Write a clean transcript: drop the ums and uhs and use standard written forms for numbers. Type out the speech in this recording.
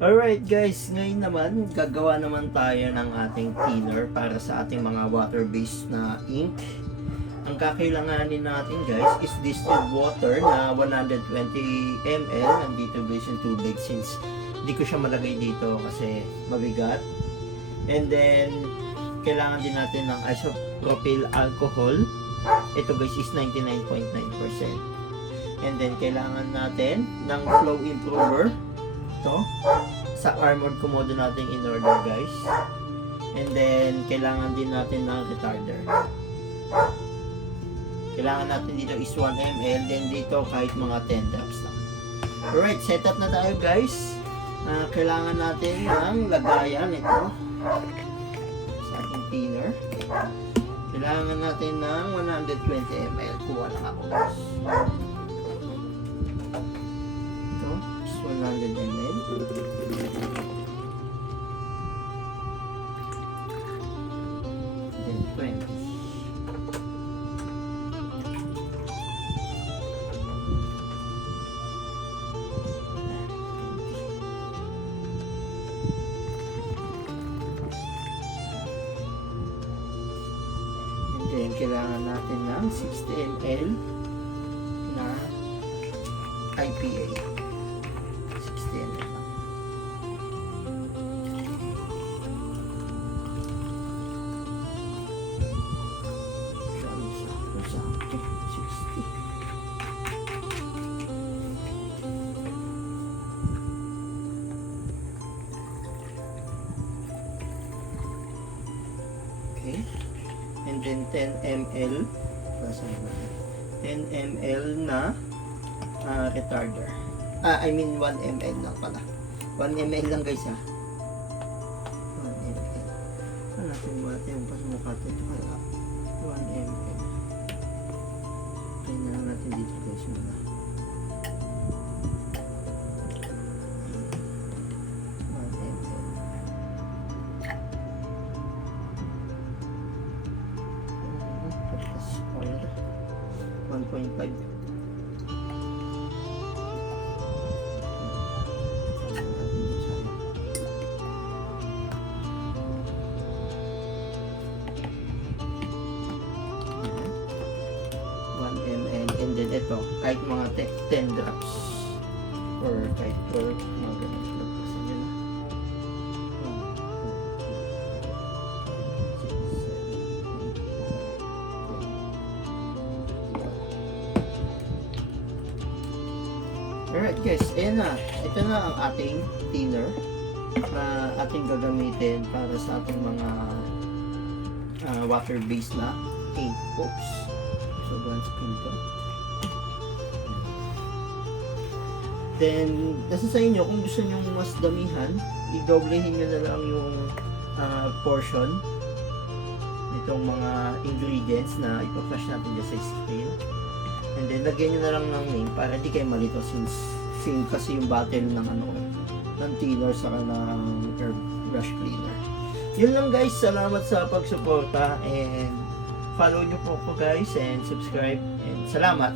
Alright guys, ngayon naman gagawa naman tayo ng ating thinner para sa ating mga water-based na ink. Ang kakailanganin natin guys is distilled water na 120 ml. Nandito guys yung tubig since hindi ko siya malagay dito kasi mabigat. And then kailangan din natin ng isopropyl alcohol. Ito guys is 99.9%. And then kailangan natin ng flow improver. Ito sa armored komodo natin in order guys. And then kailangan din natin ng retarder. Kailangan natin dito is 1 ml, then dito kahit mga 10 drops lang. Alright, set up na tayo guys. Kailangan natin ng lagayan ito sa ating thinner. Kailangan natin ng 120 ml. Kuha lang ako guys. Ito is 100 ml. Then 20. Then, kailangan natin ng 60 ml na IPA. 60 ml lang. Sakto, 60. Okay. And then 10 ml 10 ml na retarder. I mean 1 ml lang pala. 1 ml lang guys ha. 1 ml. Saan natin mati yung pasmukat ito kaya 1 ml. Try na lang natin dito guys muna. 1.5. And then ito, kahit mga 10 drops or kahit mga ganun sila. Kasi yun na. 1, 2, 3, 4, 5, 6, 7, 8, 9, 10. Alright guys, ayan na. Ito na ang ating thinner na ating gagamitin para sa ating mga water-based na ink. Oops. Sobrang skin to. Then, nasa sa inyo, kung gusto nyo mas damihan, i-doblehin nyo na lang yung portion nitong mga ingredients na ipapflash natin dyan sa screen. And then, lagyan nyo na lang ng name para hindi kayo malito since same kasi yung bottle ng ng thinner saka ng airbrush cleaner. Yun lang guys, salamat sa pagsuporta and follow nyo po guys and subscribe and salamat.